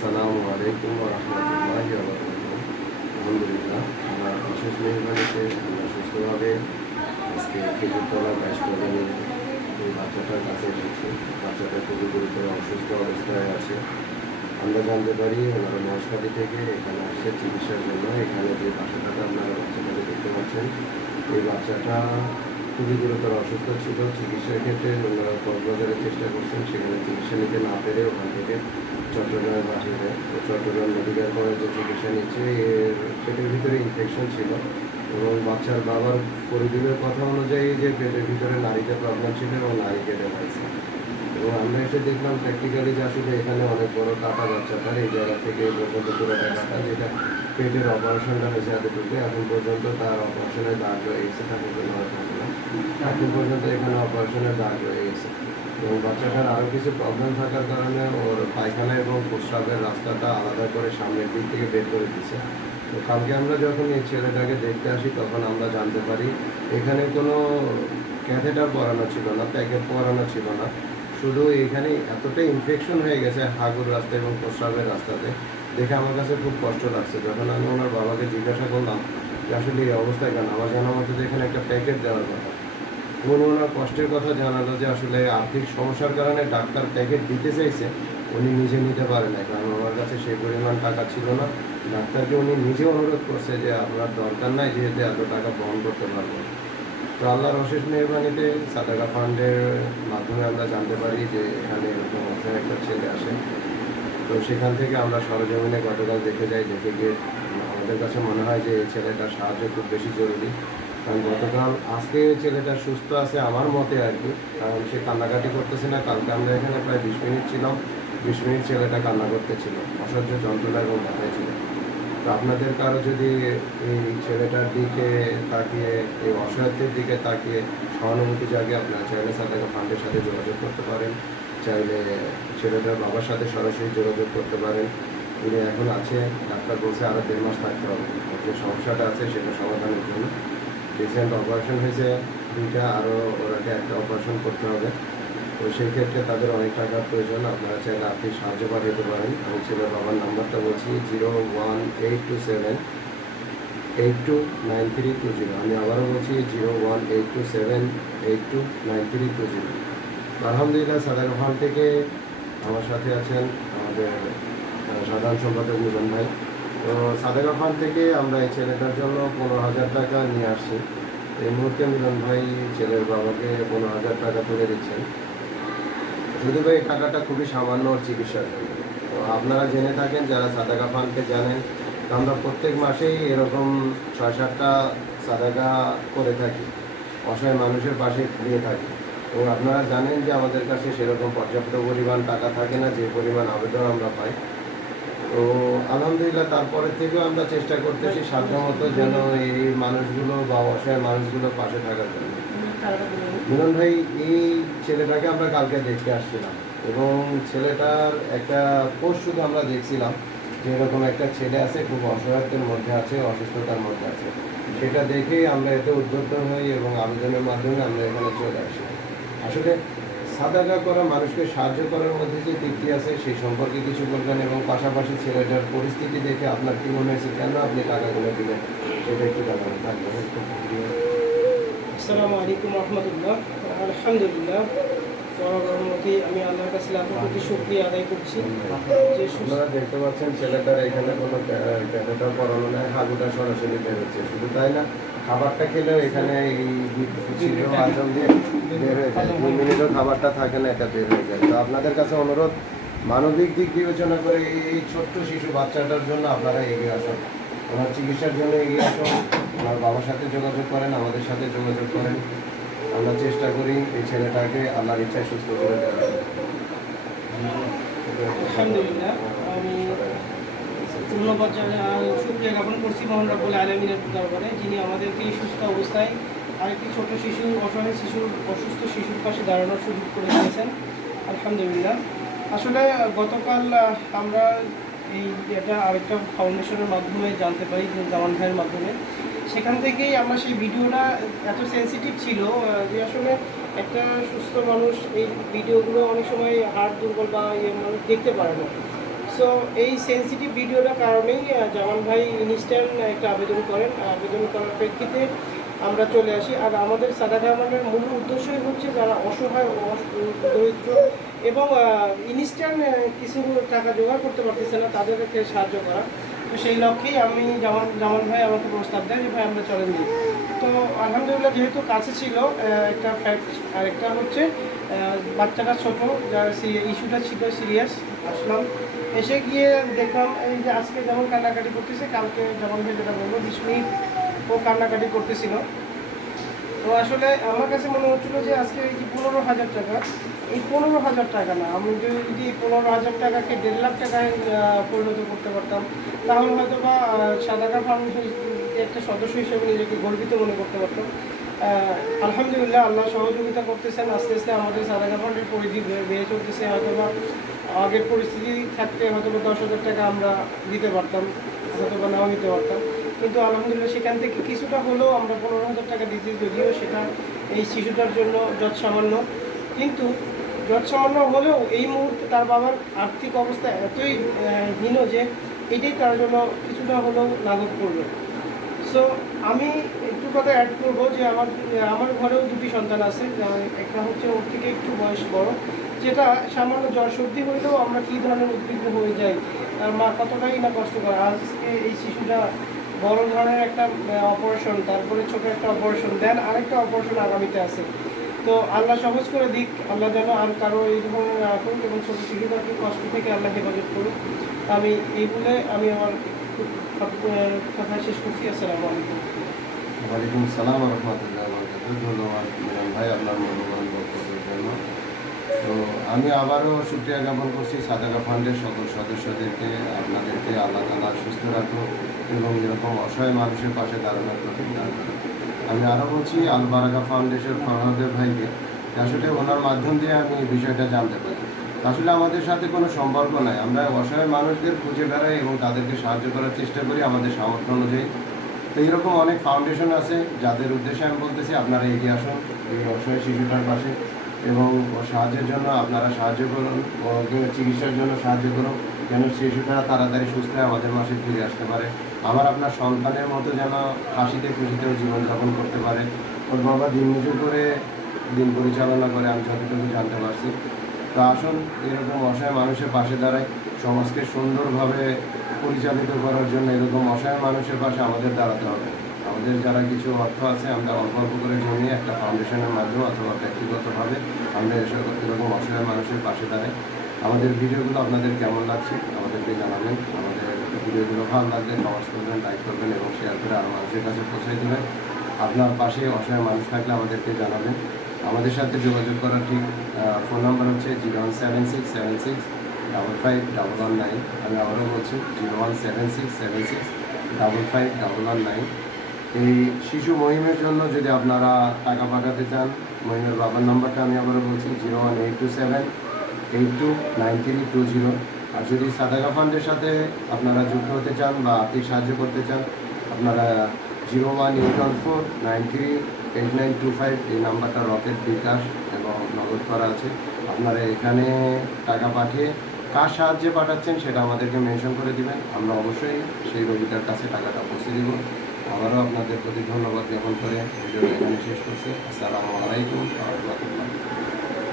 আসসালামু আলাইকুম ওয়া রাহমাতুল্লাহি ওয়া বারাকাতুহু। আলহামদুলিল্লাহ, আমরা বিশেষ মেহরবানিতে আমরা সুস্থভাবে আজকে খেজুরতলা বাইশ কলোনি এই বাচ্চাটার কাছে এসেছি। বাচ্চাটা খুবই গুরুতর অসুস্থ অবস্থায় আছে। আমরা জানতে পারি ওনারা মহেশখালী থেকে এখানে আসছে চিকিৎসার জন্য। এখানে যে বাসাটাতে আপনারা বাচ্চাটাকে দেখতে পাচ্ছেন, এই বাচ্চাটা খুবই গুরুতর অসুস্থ ছিল। চিকিৎসার ক্ষেত্রে ওনারা কক্সবাজারের চেষ্টা করছেন, সেখানে চিকিৎসা নিতে না পেরে ওখান থেকে চট্টগ্রামে পাঠিয়ে দেয়। তো চট্টগ্রাম মেডিকেল কলেজে চিকিৎসা নিচ্ছে। এর পেটের ভিতরে ইনফেকশন ছিল এবং বাচ্চার বাবার পরিবারের কথা অনুযায়ী যে পেটের ভিতরে নাড়িতে প্রবলেম ছিল এবং নাড়ি কেটে ফেলছে। এবং আমরা এসে দেখলাম প্র্যাকটিক্যালি যে আসলে এখানে অনেক বড় কাটা বাচ্চাটার এই জায়গা থেকে এই পর্যন্ত পুরোটা কাটা, যেটা পেটের অপারেশনটা হয়েছে এতটুকু। এখন পর্যন্ত তার অপারেশনের দাগ রয়ে গেছে, তাকে কোনো থাকে না। এখন পর্যন্ত এখানে অপারেশনের দাগ রয়ে গেছে এবং বাচ্চাটার আরও কিছু প্রবলেম থাকার কারণে ওর পায়খানা এবং প্রস্রাবের রাস্তাটা আলাদা করে সামনের দিক থেকে বের করে দিচ্ছে। তো কালকে আমরা যখন এই ছেলেটাকে দেখতে আসি তখন আমরা জানতে পারি এখানে কোনো ক্যাথেটার পরানো ছিল না, প্যাকেট পরানো ছিল না। শুধু এখানে এতটাই ইনফেকশন হয়ে গেছে হাগুর রাস্তা এবং প্রস্রাবের রাস্তাতে, দেখে আমার কাছে খুব কষ্ট লাগছে। যখন আমি ওনার বাবাকে জিজ্ঞাসা করলাম যে আসলে এই অবস্থায় কেন, আমার জানা মতো যে এখানে একটা প্যাকেট দেওয়ার কথা। উনি ওনার কষ্টের কথা জানালো যে আসলে আর্থিক সমস্যার কারণে ডাক্তার প্যাকেট দিতে চাইছে, উনি নিজে নিতে পারে না, কারণ আমার কাছে সেই পরিমাণ টাকা ছিল না। ডাক্তারকে উনি নিজে অনুরোধ করছে যে আপনার দরকার নাই, যেহেতু এত টাকা বহন করতে পারবো। তো আল্লাহর অশেষ মেহরবানিতে সাদাকা ফান্ডের মাধ্যমে আমরা জানতে পারি যে এখানে এরকম অসহায় একটা ছেলে আসে। তো সেখান থেকে আমরা সরজমিনে গতকাল দেখে যাই। দেখে গিয়ে আমাদের কাছে মনে হয় যে এই ছেলেটার সাহায্য খুব বেশি জরুরি। কারণ গতকাল আজকে ছেলেটা সুস্থ আছে আমার মতে আর কি, কারণ সে কান্নাকাটি করতেছে না। কালকে আমরা এখানে প্রায় 20 মিনিট ছিলাম, 20 মিনিট ছেলেটা কান্না করতেছিল, অসহ্য যন্ত্রণা এবং ব্যথায় ছিল। তো আপনাদের কারো যদি এই ছেলেটার দিকে তাকিয়ে, এই অসহায়ত্বের দিকে তাকিয়ে সহানুভূতি জাগে, আপনারা চাইলে সাদাকা ফান্ডের সাথে যোগাযোগ করতে পারেন, চাইলে ছেলেটার বাবার সাথে সরাসরি যোগাযোগ করতে পারেন। উনি এখন আছে, ডাক্তার বলছে আরও 1.5 মাস থাকতে হবে। যে সমস্যাটা আছে সেটা সমাধানের জন্য রিসেন্ট অপারেশন হয়েছে 2টা, আরও ওরাকে একটা অপারেশন করতে হবে। তো সেই ক্ষেত্রে তাদের অনেক টাকার প্রয়োজন। আপনারা চাইলে আর্থিক সাহায্য পাঠাতে পারেন। আমি ছেলের বাবার নাম্বারটা বলছি 01827829320। আমি আবারও বলছি 01827829320। আলহামদুলিল্লাহ, সাদাকা ফান্ড থেকে আমার সাথে আছেন আমাদের সাধারণ সম্পাদক মিলন ভাই। তো সাদাকা ফান্ড থেকে আমরা এই ছেলেটার জন্য 15,000 টাকা নিয়ে আসছি। এই মুহূর্তে মিলন ভাই ছেলের বাবাকে 15,000 টাকা তুলে দিচ্ছেন। যদি ভাই এই টাকাটা খুবই সামান্য চিকিৎসার জন্য। তো আপনারা জেনে থাকেন, যারা সাদাকা ফান্ডকে জানেন, আমরা প্রত্যেক মাসেই এরকম 6-7টা সাদাকা করে থাকি, অসহায় মানুষের পাশে দিয়ে থাকি। এবং আপনারা জানেন যে আমাদের কাছে সেরকম পর্যাপ্ত পরিমাণ টাকা থাকে না, যে পরিমাণ আবেদন আমরা পাই। তো আলহামদুলিল্লাহ, তারপরে থেকেও আমরা চেষ্টা করতেছি সাধ্যমতো যেন এই মানুষগুলো বা অসহায় মানুষগুলো পাশে থাকার জন্য। মিলন ভাই, এই ছেলেটাকে আমরা কালকে দেখতে আসছিলাম এবং ছেলেটার একটা পোস্ট শুধু আমরা দেখছিলাম যে এরকম একটা ছেলে আছে, খুব অসহায়ত্বের মধ্যে আছে, অসুস্থতার মধ্যে আছে। সেটা দেখেই আমরা এতে উদ্বুদ্ধ হই এবং আবেদনের মাধ্যমে আমরা এখানে চলে আসি। আসলে সাদাকা করা, মানুষকে সাহায্য করার মধ্যে যে তৃপ্তি আছে সেই সম্পর্কে কিছু বলবেন, এবং পাশাপাশি ছেলেটার পরিস্থিতি দেখে আপনার কী মনে হয়েছে, কেন আপনি টাকাগুলো দিলেন সেটা একটু জানাবেন থাকবেন। আসসালামু আলাইকুম রহমতুল্লাহ। আলহামদুলিল্লাহ, পরবর্তী আমি আল্লাহর কাছে আপনার প্রতি শুকরিয়া আদায় করছি যে আপনারা দেখতে পাচ্ছেন ছেলেটার এখানে কোনো ক্যাথেটার পরানো নেই, হাগুটা সরাসরি বেরোচ্ছে। শুধু তাই না, খাবারটা খেলেও এখানে এই ছিদ্র মাধ্যম দিয়ে বের হয়ে যায়, 2 মিনিটও খাবারটা থাকে না, এটা বের হয়ে যায়। তো আপনাদের কাছে অনুরোধ, মানবিক দিক বিবেচনা করে এই ছোট্ট শিশু বাচ্চাটার জন্য আপনারা এগিয়ে আসুন, ওনার চিকিৎসার জন্য এগিয়ে আসুন। ওনার বাবার সাথে যোগাযোগ করেন, আমাদের সাথে যোগাযোগ করেন। আমরা চেষ্টা করি এই ছেলেটাকে আল্লাহর ইচ্ছায় সুস্থ করে দেওয়ার। আলহামদুলিল্লাহ, আমি ধন্যবাদ শুকরিয়া জ্ঞাপন করছি মহান রব্বুল আলামিনের দরবারে, যিনি আমাদেরকে এই সুস্থ অবস্থায় আরেকটি ছোট শিশু, অসহায় শিশুর, অসুস্থ শিশুর পাশে দাঁড়ানোর সুযোগ করে দিয়েছেন। আলহামদুলিল্লাহ। আসলে গতকাল আমরা এটা আরেকটা ফাউন্ডেশনের মাধ্যমে জানতে পারি, যে জামান ভাইয়ের মাধ্যমে। সেখান থেকেই আমরা সেই ভিডিওটা এত সেন্সিটিভ ছিল যে আসলে একটা সুস্থ মানুষ এই ভিডিওগুলো অনেক সময় হাড় দুর্বল বা মানুষ দেখতে পারে না। সো সো এই সেন্সিটিভ ভিডিওটার কারণেই জামান ভাই ইনস্ট্যান্ট একটা আবেদন করেন। আবেদন করার প্রেক্ষিতে আমরা চলে আসি। আর আমাদের সাদাকা আমাদের মূল উদ্দেশ্যই হচ্ছে যারা অসহায় দরিদ্র এবং ইনস্ট্যান্ট কিছু টাকা জোগাড় করতে পারতেছে না, তাদেরকে সাহায্য করা। তো সেই লক্ষ্যেই আমি জামান ভাই আমাকে প্রস্তাব দেয় যে ভাই আমরা চলেন দিই। তো আলহামদুলিল্লাহ, যেহেতু কাছে ছিল একটা ফ্যাক্ট, আর একটা হচ্ছে বাচ্চাটা ছোটো, যার ইস্যুটা ছিল সিরিয়াস। আসলাম, এসে গিয়ে দেখলাম এই যে আজকে যেমন কান্নাকাটি করতেছে, কালকে যেমন ভাই যেটা বললো 20 মিনিট ও কান্নাকাটি করতেছিল। তো আসলে আমার কাছে মনে হচ্ছিলো যে আজকে এই যে 15,000 টাকা, এই 15,000 টাকা না, আমি যদি 15,000 টাকাকে 1.5 লাখ টাকায় পরিণত করতে পারতাম, তাহলে হয়তো বা সাদাকা ফান্ড একটা সদস্য হিসেবে নিজেকে গর্বিত মনে করতে পারতাম। আলহামদুলিল্লাহ, আল্লাহ সহযোগিতা করতেছেন। আস্তে আস্তে আমাদের সাদাকা ফান্ডের পরিধি বেড়ে চলতেছে। হয়তো বা আগের পরিস্থিতি থাকতে হয়তো বা 10,000 টাকা আমরা দিতে পারতাম, হয়তো বা নাও দিতে পারতাম, কিন্তু আলহামদুলিল্লাহ সেখান থেকে কিছুটা হলেও আমরা 15,000 টাকা দিচ্ছি। যদিও সেটা এই শিশুটার জন্য যৎসামান্য, কিন্তু যৎসামান্য হলেও এই মুহূর্তে তার বাবার আর্থিক অবস্থা এতই হীন যে এটাই তার জন্য কিছুটা হলেও লাঘব করবে। সো আমি একটু কথা অ্যাড করবো যে আমার ঘরেও দুটি সন্তান আছে। একটা হচ্ছে ওর থেকে একটু বয়স বড়, যেটা সামান্য জ্বর সর্দি হইলেও আমরা কী ধরনের উদ্বিগ্ন হয়ে যাই, তার মা কতটাই না কষ্ট করে। আজকে এই শিশুটা বড় ধরনের একটা অপারেশন, তারপরে ছোটো একটা অপারেশন, দেন আরেকটা অপারেশন আগামীতে আছে। তো আল্লাহ সহজ করে দিক, আল্লাহ যেন আর কারো এই ধরনের রাখুক এবং ছোটো শিশুটাকে কষ্ট থেকে আল্লাহ হেফাজত করুক। আমি এই বলে আমি আমার কথা শেষ করছি। আসসালামু আলাইকুম। ওয়ালাইকুম সালাম রহমতুল্লাহ বরকাতুহ। ধন্যবাদ মিলন ভাই আপনার মূল্যবান বক্তব্যের জন্য। তো আমি আবারও শুকরিয়া জ্ঞাপন করছি সাদাকা ফান্ডের সকল সদস্যদেরকে, আপনাদেরকে আল্লাহ তাআলা সুস্থ রাখুক এবং এরকম অসহায় মানুষের পাশে দাঁড়ানোর তৌফিক দান করুন। আমি আরও বলছি আল বারাকা ফাউন্ডেশন ফরহাদের ভাইকে, আসলে ওনার মাধ্যম দিয়ে আমি এই বিষয়টা জানতে পারি। আসলে আমাদের সাথে কোনো সম্পর্ক নাই, আমরা অসহায় মানুষদের খুঁজে বেড়াই এবং তাদেরকে সাহায্য করার চেষ্টা করি আমাদের সামর্থ্য অনুযায়ী। তো এইরকম অনেক ফাউন্ডেশন আছে যাদের উদ্দেশ্যে আমি বলতেছি আপনারা এগিয়ে আসুন এই অসহায় শিশুটার পাশে এবং ওর সাহায্যের জন্য আপনারা সাহায্য করুন, ওকে চিকিৎসার জন্য সাহায্য করুন, যেন শিশুটা তাড়াতাড়ি সুস্থ হয়ে আমাদের মাসে ফিরে আসতে পারে। আমার আপনার সন্তানের মতো যেন হাসিতে খুশিতেও জীবনযাপন করতে পারে। ওর বাবা দিনমজুর করে দিন পরিচালনা করে, আমি যতটুকু জানতে পারছি। তো আসুন এরকম অসহায় মানুষের পাশে দাঁড়াই, সমাজকে সুন্দরভাবে পরিচালিত করার জন্য এরকম অসহায় মানুষের পাশে আমাদের দাঁড়াতে হবে। আমাদের যারা কিছু অর্থ আছে আমরা অল্প অল্প করে জমিয়ে একটা ফাউন্ডেশনের মাধ্যমে অথবা ব্যক্তিগতভাবে আমরা এরকম অসহায় মানুষের পাশে দাঁড়াই। আমাদের ভিডিওগুলো আপনাদের কেমন লাগছে আমাদেরকে জানাবেন। আমাদের ভিডিওগুলো ভালো লাগলে কমেন্টস করবেন, লাইক করবেন এবং শেয়ার করে আরও মানুষের কাছে পৌঁছে দেবেন। আপনার পাশে অসহায় মানুষ থাকলে আমাদেরকে জানাবেন। আমাদের সাথে যোগাযোগ করার ঠিক ফোন নাম্বার হচ্ছে 01767655119। আমি আবারও বলছি 01767655119। এই শিশু মহিমের জন্য যদি আপনারা টাকা পাঠাতে চান, মহিমের বাবার নাম্বারটা আমি আবারও বলছি 01827829320। আর যদি সাদাকা ফান্ডের সাথে আপনারা যুক্ত হতে চান বা আর্থিক সাহায্য করতে চান, আপনারা 01814938925 এই নাম্বারটা রকেট বিকাশ এবং নগদ করা আছে। আপনারা এখানে টাকা পাঠিয়ে কার সাহায্যে পাঠাচ্ছেন সেটা আমাদেরকে মেনশন করে দিবেন, আমরা অবশ্যই সেই রোগীটার কাছে টাকাটা পৌঁছে দিব। আবারও আপনাদের প্রতি ধন্যবাদ জ্ঞাপন করে ভিডিওটা এখানে শেষ করছি। আসসালামু আলাইকুম ওয়া রাহমাতুল্লাহ।